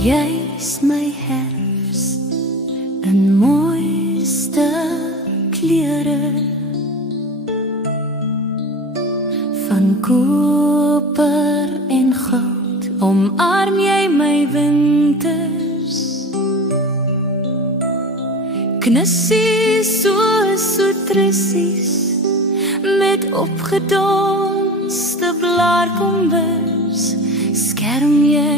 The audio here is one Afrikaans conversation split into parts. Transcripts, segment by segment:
Jy's my herfs in mooiste klere, van koper en goud omarm jy my winters. Knissies soos soetrussies met opgedonste blaarkombers, skerm jy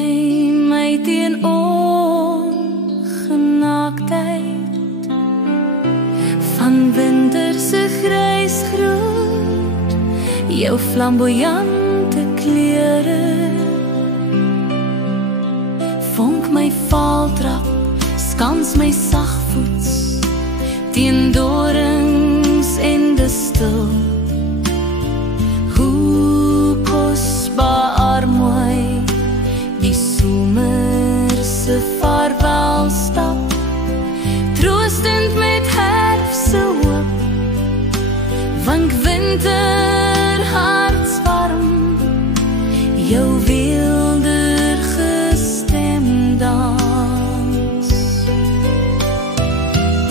my teen ongenaaktheid van winterse grysgroen, jou flamboyante klere. Vonk my valtrap, skans my sagvoets teen dorings en distel. Hoe kosbaar mooi die somerse vaarwelstap, troostend met herfse hoop, want winter hartswarm jou wilder gestem dans.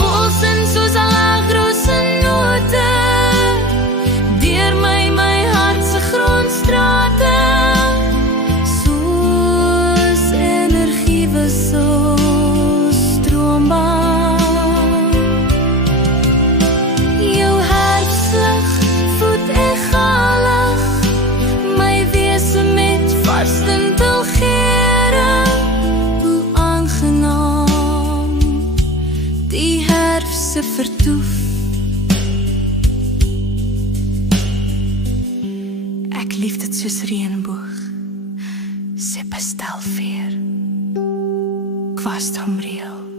Polsen soos alagrose note deur my hartse grondstrate, soos energiewissel stroombaan. Jou herfslig voed egalig my wese met vars tintelgere. Hoe aangenaam die herfse vertoef. Ek lief dit soos reënboog, sê pastelveer, kwast omreël.